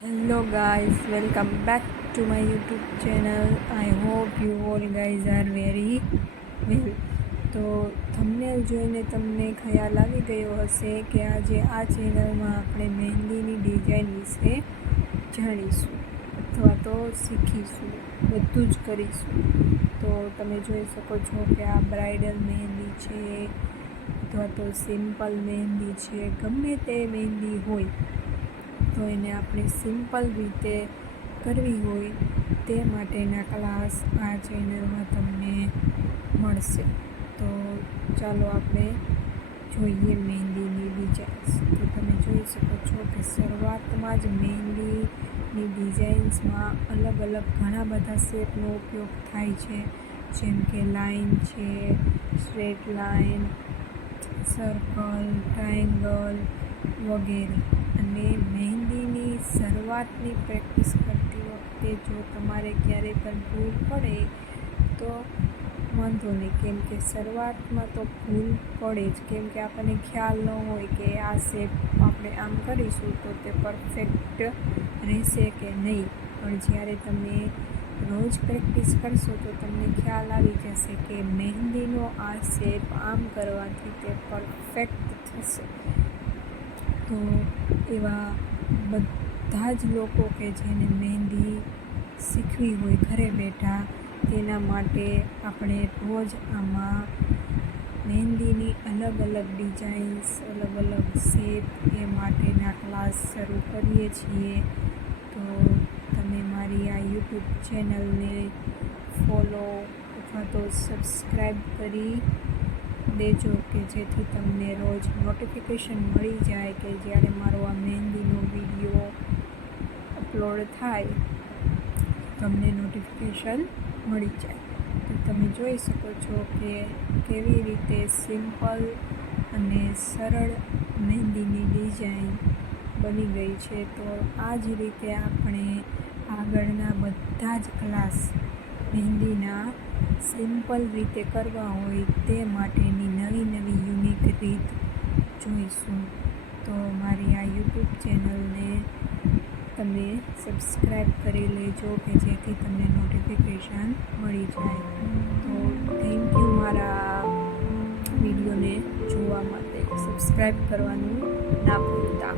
Hello guys, welcome back to my YouTube channel. I hope you all guys are very well. તો thumbnail જોઈને તમને ખ્યાલ આવી ગયો હશે કે આજે આ ચેનલમાં આપણે મહેંદીની ડિઝાઇન વિશે જાણીશું અથવા તો શીખીશું, બધું જ કરીશું. તો તમે જોઈ શકો છો કે આ બ્રાઇડલ મહેંદી છે અથવા તો સિમ્પલ મહેંદી છે, ગમે તે મહેંદી હોય તો એને આપણે સિમ્પલ રીતે કરવી હોય તે માટેના ક્લાસ આ ચેનલમાં તમને મળશે. તો ચાલો આપણે જોઈએ મહેંદીની ડિઝાઇન્સ. તો તમે જોઈ શકો છો કે શરૂઆતમાં જ મહેંદીની ડિઝાઇન્સમાં અલગ અલગ ઘણા બધા શેપનો ઉપયોગ થાય છે, જેમ કે લાઇન છે, સ્ટ્રેટ લાઇન, સર્કલ, ટ્રાયેંગલ વગેરે. અને મહેંદીની શરૂઆતની પ્રેક્ટિસ કરતી વખતે જો તમારે ક્યારેય પણ ભૂલ પડે તો વાંધો નહીં, કેમ કે શરૂઆતમાં તો ભૂલ પડે જ, કેમ કે આપણને ખ્યાલ ન હોય કે આ શેપ આપણે આમ કરીશું તો તે પરફેક્ટ રહેશે કે નહીં. પણ જ્યારે તમે રોજ પ્રેક્ટિસ કરશો તો તમને ખ્યાલ આવી જશે કે મહેંદીનો આ શેપ આમ કરવાથી તે પરફેક્ટ થશે. તો એવા બધા જ લોકો કે જેને મહેંદી શીખવી હોય ઘરે બેઠા, તેના માટે આપણે રોજ આમાં મહેંદીની અલગ અલગ ડિઝાઇન્સ, અલગ અલગ શેપ એ માટેના ક્લાસ શરૂ કરીએ છીએ. તો તમે મારી આ યુટ્યુબ ચેનલને ફોલો અથવા તો સબસ્ક્રાઈબ કરી દેજો કે જેથી તમને રોજ નોટિફિકેશન મળી જાય કે જ્યારે મારો આ મહેંદીનો વિડીયો અપલોડ થાય તમને નોટિફિકેશન મળી જાય. તો તમે જોઈ શકો છો કે કેવી રીતે સિમ્પલ અને સરળ મહેંદીની ડિઝાઇન બની ગઈ છે. તો આ જ રીતે આપણે આગળના બધા જ ક્લાસ મહેંદીના સિમ્પલ રીતે કરવા હોય તે માટેની નવી નવી યુનિક રીત જોઈશું. તો મારી આ યુટ્યુબ ચેનલને તમે સબસ્ક્રાઈબ કરી લેજો કે જેથી તમને નોટિફિકેશન મળી જાય. તો થેન્ક યુ મારા વિડીયોને જોવા માટે. સબસ્ક્રાઈબ કરવાનું ના ભૂલતા.